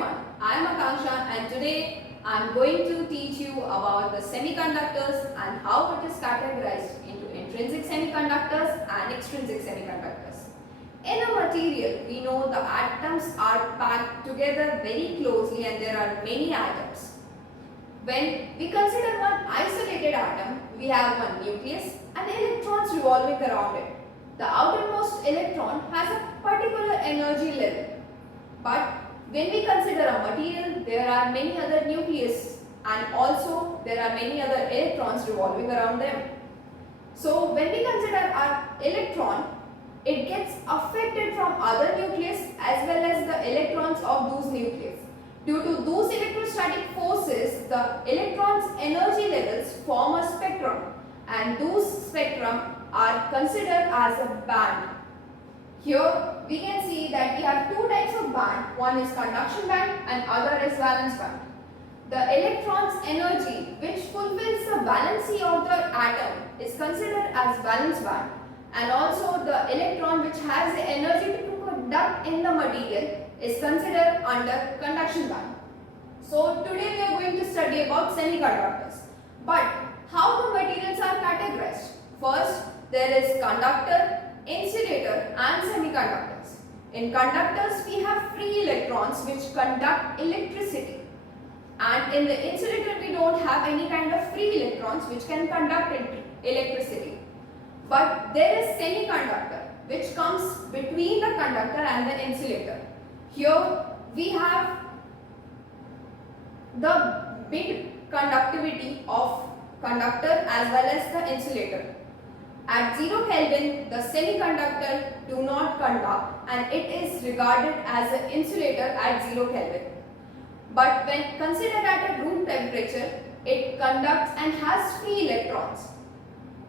everyone, I am Akanksha and today I am going to teach you about the semiconductors and how it is categorized into intrinsic semiconductors and extrinsic semiconductors. In a material, we know the atoms are packed together very closely and there are many atoms. When we consider one isolated atom, we have one nucleus and electrons revolving around it. The outermost electron has a particular energy level. But when we consider a material, there are many other nucleus and also there are many other electrons revolving around them. So when we consider our electron, it gets affected from other nucleus as well as the electrons of those nucleus. Due to those electrostatic forces, the electrons' energy levels form a spectrum and those spectrum are considered as a band. Here we can see that we have two types of band. One is conduction band and other is valence band. The electron's energy which fulfills the valency of the atom is considered as valence band, and also the electron which has the energy to conduct in the material is considered under conduction band. So today we are going to study about semiconductors. But how the materials are categorized? First, there is conductor, insulator and semiconductors. In conductors, we have free electrons which conduct electricity. And in the insulator, we don't have any kind of free electrons which can conduct electricity. But there is semiconductor which comes between the conductor and the insulator. Here we have the big conductivity of conductor as well as the insulator. At 0 Kelvin, the semiconductor do not conduct and it is regarded as an insulator at 0 Kelvin. But when considered at a room temperature, it conducts and has free electrons.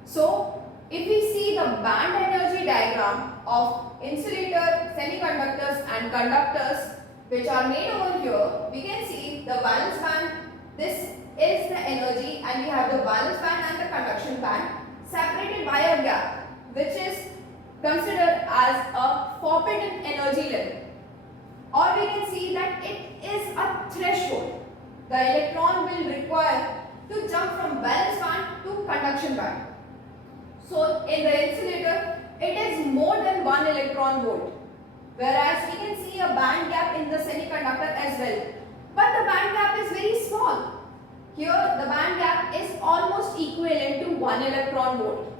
So, if we see the band energy diagram of insulator, semiconductors and conductors which are made over here, we can see the valence band, this is the energy, and we have the valence band and the conduction band separated by a gap which is considered as a forbidden energy level, or we can see that it is a threshold. The electron will require to jump from valence band to conduction band. So in the insulator it is more than 1 electron volt, whereas we can see a band gap in the semiconductor as well, but the band gap is very small. Here the band gap is almost equivalent to 1 electron volt.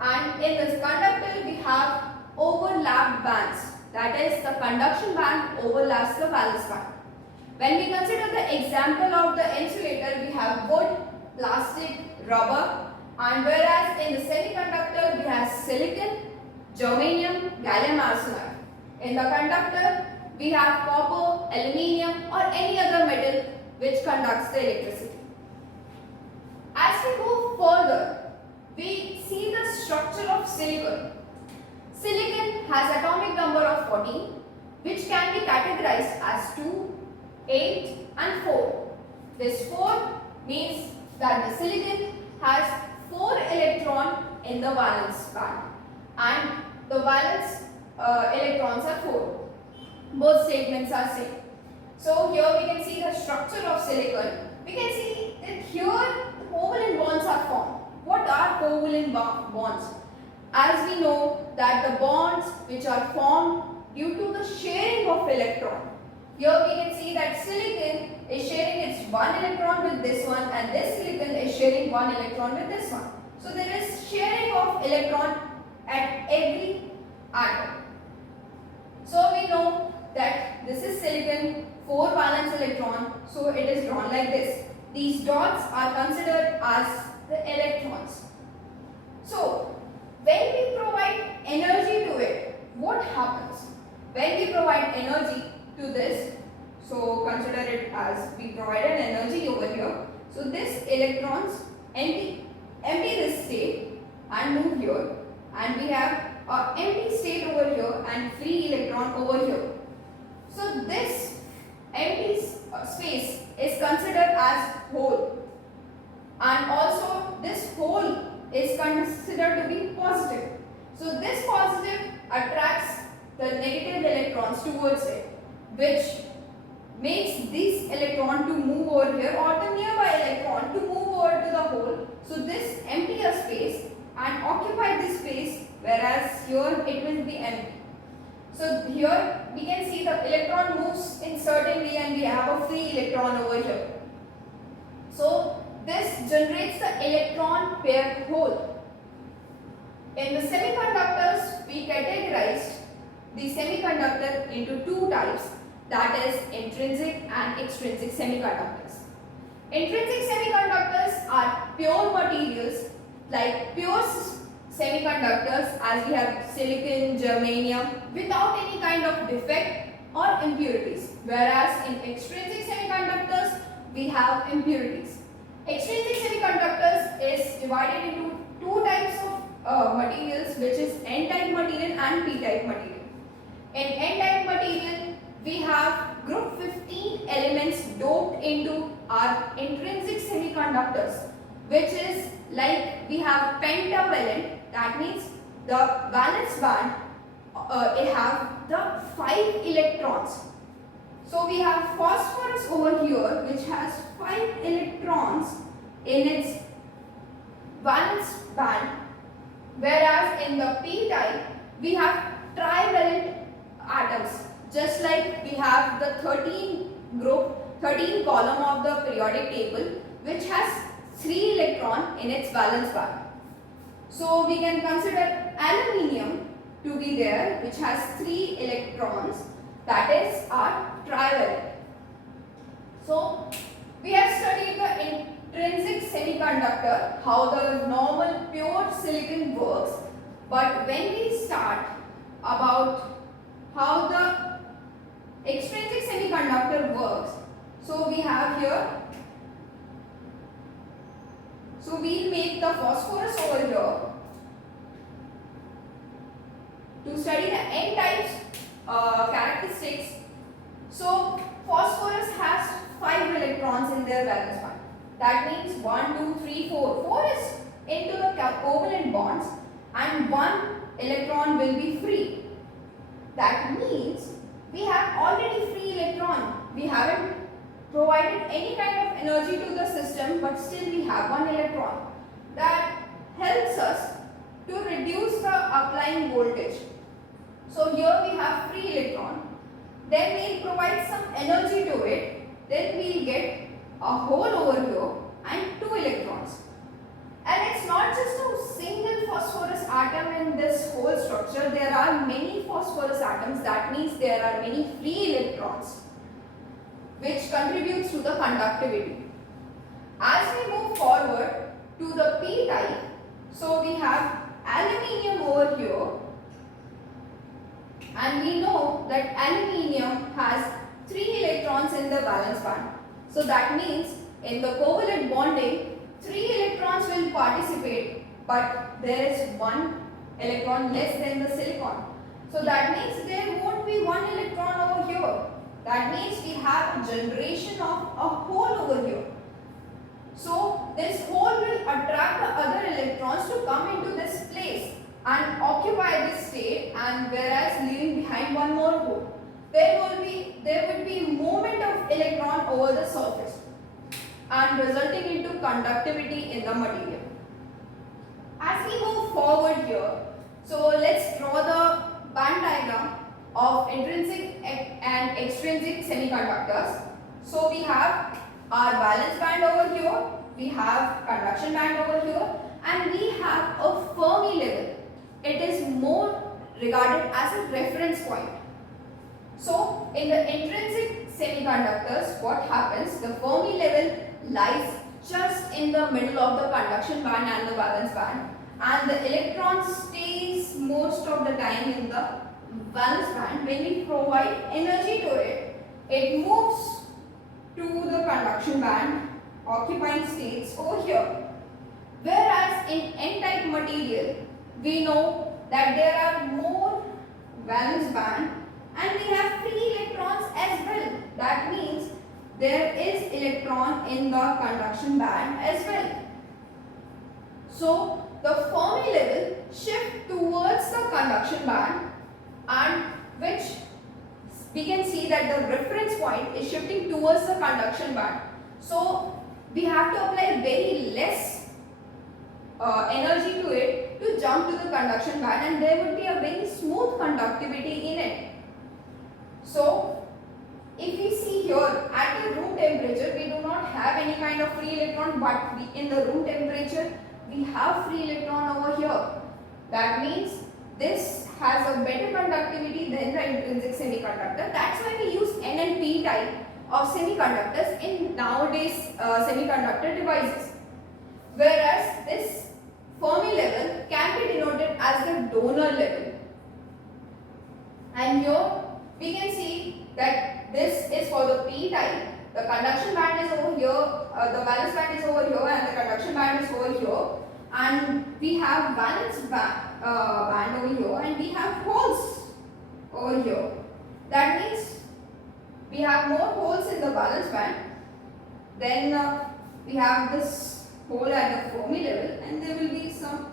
And in this conductor we have overlapped bands, that is the conduction band overlaps the valence band. When we consider the example of the insulator, we have wood, plastic, rubber, and whereas in the semiconductor we have silicon, germanium, gallium arsenide. In the conductor we have copper, aluminium or any other metal which conducts the electricity. As we go further, we see the structure of silicon. Silicon has atomic number of 14, which can be categorized as 2, 8 and 4. This 4 means that the silicon has 4 electrons in the valence band and the valence electrons are 4. Both statements are same. So here we can see the structure of silicon. We can see that here covalent bonds are formed. What are covalent bonds? As we know that the bonds which are formed due to the sharing of electron. Here we can see that silicon is sharing its 1 electron with this one and this silicon is sharing 1 electron with this one. So there is sharing of electron at every atom. So we know that this is silicon, 4 valence electron, so it is drawn like this. These dots are considered as the electrons. So when we provide energy to it, what happens? When we provide energy to this, so consider it as we provide an energy over here. So this electrons empty this state and move here, and we have an empty state over here and free electron over here. So this empty space is considered as hole, and also this hole is considered to be positive. So this positive attracts the negative electrons towards it, which makes this electron to move over here or the nearby electron to move over to the hole. So this empty a space and occupy this space, whereas here it will be empty. So here we can see the electron moves in certain way and we have a free electron over here. So this generates the electron pair hole. In the semiconductors, we categorized the semiconductor into two types, that is intrinsic and extrinsic semiconductors. Intrinsic semiconductors are pure materials like pure semiconductors, as we have silicon, germanium, without any kind of defect or impurities, whereas in extrinsic semiconductors we have impurities. Extrinsic semiconductors is divided into two types of materials, which is N-type material and P-type material. In N-type material, we have group 15 elements doped into our intrinsic semiconductors, which is like we have pentavalent, that means the valence band it have the 5 electrons. So we have phosphorus over here, which has 5 electrons in its valence band, whereas in the p-type we have trivalent atoms, just like we have the 13 column of the periodic table, which has 3 electron in its valence band. So we can consider aluminium to be there, which has 3 electrons, that is our trivalent. So we have studied the intrinsic semiconductor, how the normal pure silicon works, but when we start about how the extrinsic semiconductor works, so we have here, so we'll make the phosphorus over here to study the N types characteristics. So phosphorus has 5 electrons in their valence band. That means 1, 2, 3, 4. 4 is into the covalent bonds and 1 electron will be free. That means we have already free electron. We haven't provided any kind of energy to the system, but still we have 1 electron. That helps us to reduce the applying voltage. So here we have free electron. Then we will provide some energy to it. Then we will get a hole over here and 2 electrons. And it's not just a single phosphorus atom in this whole structure. There are many phosphorus atoms. That means there are many free electrons, which contributes to the conductivity. As we move forward to the p-type, so we have aluminium over here, and we know that aluminium has 3 electrons in the valence band. So that means in the covalent bonding, 3 electrons will participate, but there is 1 electron less than the silicon. So that means there won't be 1 electron over here. That means we have a generation of a hole over here. So this hole will attract the other electrons to come into this place and occupy this state, and whereas leaving behind 1 more hole. There would be movement of electron over the surface and resulting into conductivity in the material. As we move forward here, so let's draw the band diagram of intrinsic and extrinsic semiconductors. So we have our valence band over here, we have conduction band over here, and we have a Fermi level. It is more regarded as a reference point. So in the intrinsic semiconductors, what happens? The Fermi level lies just in the middle of the conduction band and the valence band, and the electron stays most of the time in the valence band. When we provide energy to it, it moves to the conduction band, occupying states over here. Whereas in N-type material, we know that there are more valence band and we have free electrons as well. That means there is electron in the conduction band as well. So the Fermi level shift towards the conduction band, and which we can see that the reference point is shifting towards the conduction band. So we have to apply very less energy to it to jump to the conduction band, and there would be a very smooth conductivity in it. So if we see here at the room temperature, we do not have any kind of free electron, but in the room temperature we have free electron over here. That means this has a better conductivity than the intrinsic semiconductor. That's why we use N and P type of semiconductors in nowadays semiconductor devices. Whereas this Fermi level can be denoted as the donor level. And here we can see that this is for the P type. The conduction band is over here, the valence band is over here, and the conduction band is over here. And we have valence band over here, and we have holes over here. That means we have more holes in the valence band. Then we have this hole at the Fermi level, and there will be some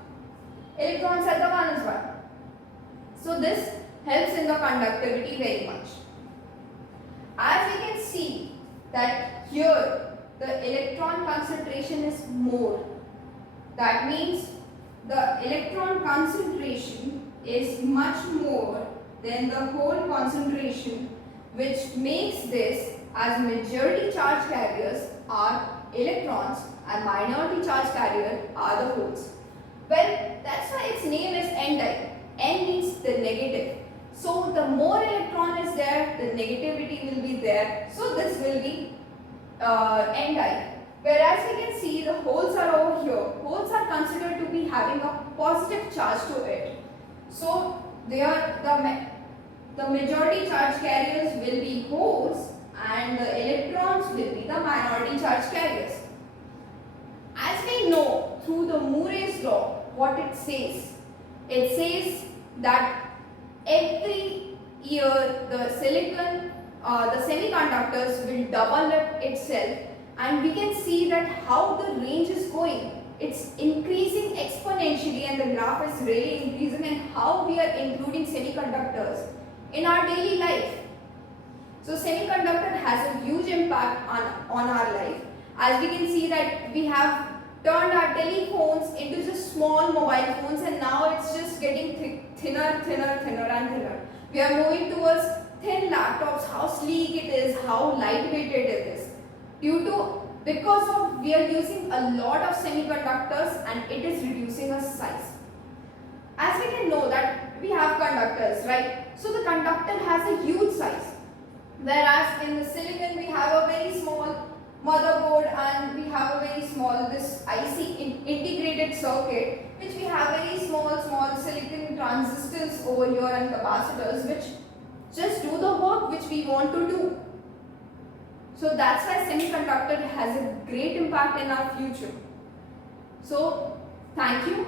electrons at the valence band. So this helps in the conductivity very much. As we can see that here the electron concentration is more. That means the electron concentration is much more than the hole concentration, which makes this as majority charge carriers are electrons and minority charge carrier are the holes. Well, that's why its name is N type. N means the negative. So the more electron is there, the negativity will be there. So this will be N type. Whereas we can see the holes are over here. Holes are considered to be having a positive charge to it. So they are the majority charge carriers will be holes and the electrons will be the minority charge carriers. As we know through the Moore's law, what it says that every year the semiconductors will double up itself, and we can see that how the range is going. It's increasing exponentially, and the graph is really increasing, and how we are including semiconductors in our daily life. So semiconductor has a huge impact on our life. As we can see that we have turned our telephones into just small mobile phones, and now it's just getting thinner and thinner. We are moving towards thin laptops, how sleek it is, how lightweight it is. Because of we are using a lot of semiconductors, and it is reducing its size. As we can know that we have conductors, right? So the conductor has a huge size. Whereas in the silicon we have a very small motherboard, and we have a very small this IC integrated circuit, which we have very small silicon transistors over here and capacitors, which just do the work which we want to do. So that's why semiconductor has a great impact in our future. So thank you.